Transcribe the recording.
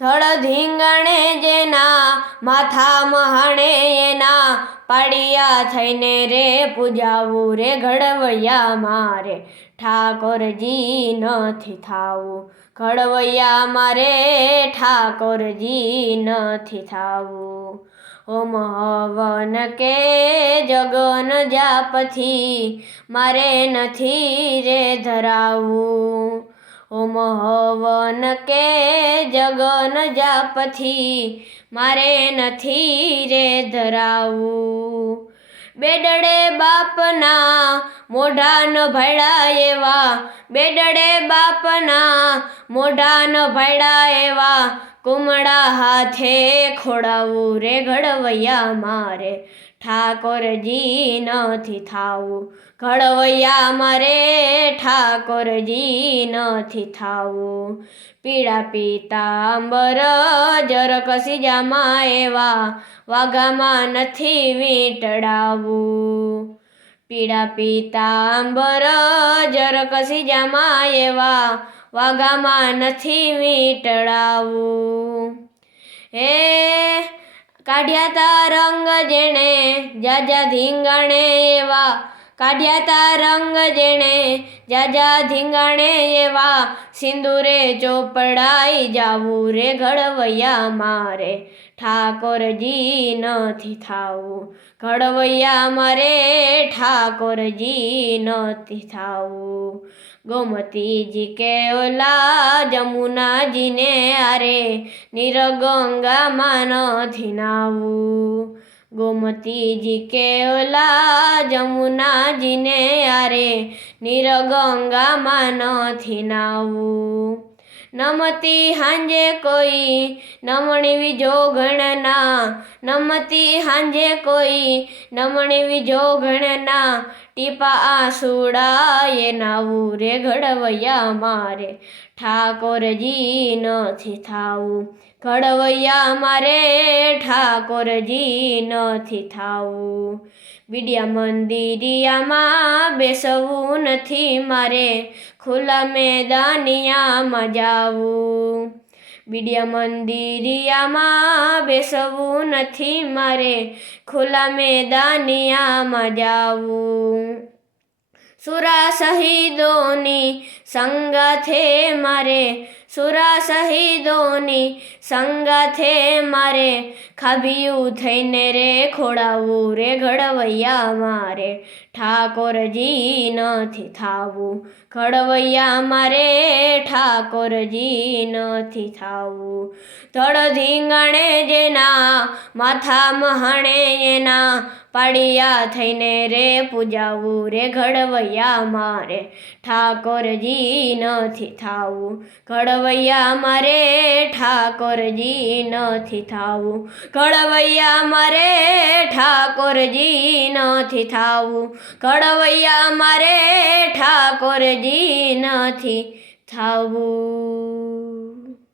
થળ ધીંગણે જેના માથા મહાણે એના પાડિયા થઈને રે, પૂજાવું રે ઘડવૈયા મારે. ઠાકોરજી નથી થાવું, ઘડવૈયા મારે, ઠાકોરજી નથી થાવું. ઓમ હવન કે જગન જાપથી મારે નથી રે ધરાવું. ઓમ હવન કે જગન જાપથી? મારે નથી રે ધરાવું. બેડડે બાપના મોઢા ન ભાડા એવા. બેડડે બાપના મોઢા ન ભાડા એવા. કુમડા હાથે ખોડાવું રે ઘડવૈયા મારે. ઠાકોરજી નથી થાવું. ઘડવૈયા મારે ઠાકોરજી નથી થાવું. પીળા પીતાંબર જરકસી જામાં એવા વાઘામાં નથી વીંટડાવું. પીળા પીતાંબર જરકસી જામાં એવા વાઘામાં નથી વીંટડાવું. હે કાઢ્યા તા રંગ જેણે જાજા ધીંગાણે એવા, કાઢ્યા તા રંગ જેણે. જાજા ધીંગાણે એવા, સિંદૂરે ચોપડાઈ જાવું રે ઘડવૈયા મારે. ઠાકોરજી નથી થાવું, ઘડવૈયા મારે, ઠાકોરજી નથી થાવું. ગોમતીજી કે, ઓલા જમુનાજીને આરે, નિરગંગામાં નથી નાવું. ગોમતીજી કે ઓલા જમુનાજીને આરે નિરગંગામાં નથી નાવું નમતી હાંજે કોઈ નમણી વિજોગણના નમતી હાંજે કોઈ નમણી વિજોગણના ટીપા આસુડાએ નાવું રે ઘડવૈયા મારે. ઠાકોરજી નથી થાવું. ઘડવૈયા મારે ઠાકોરજી નથી થાવું. બીડિયા મંદિરિયામાં બેસવું નથી મારે. ખુલ્લા મેદાનિયામાં જાવું. બીડિયા મંદિરિયામાં બેસવું નથી મારે. ખુલ્લા મેદાનિયામાં જાવું. સુરા શહીદોની સંગાથે મારે. સુરા શહીદોની સંગાથે મારે ખાભિયું થઈને રે ખોડાવું, રે ઘડવૈયા મારે ઠાકોરજી નથી થાવું. ઘડવૈયા મારે ઠાકોરજી નથી થાવું. ધડ ધીંગણે જેના માથા મહાણે એના પાડિયા થઈને રે પૂજાવું, રે ઘડવૈયા મારે ઠાકોરજી નથી થાવું ઘડવૈયા મારે ઠાકોરજી નથી થાવું. ઘડવૈયા મારે ઠાકોરજી નથી થાવું. ઘડવૈયા મારે ઠાકોરજી નથી થાવું.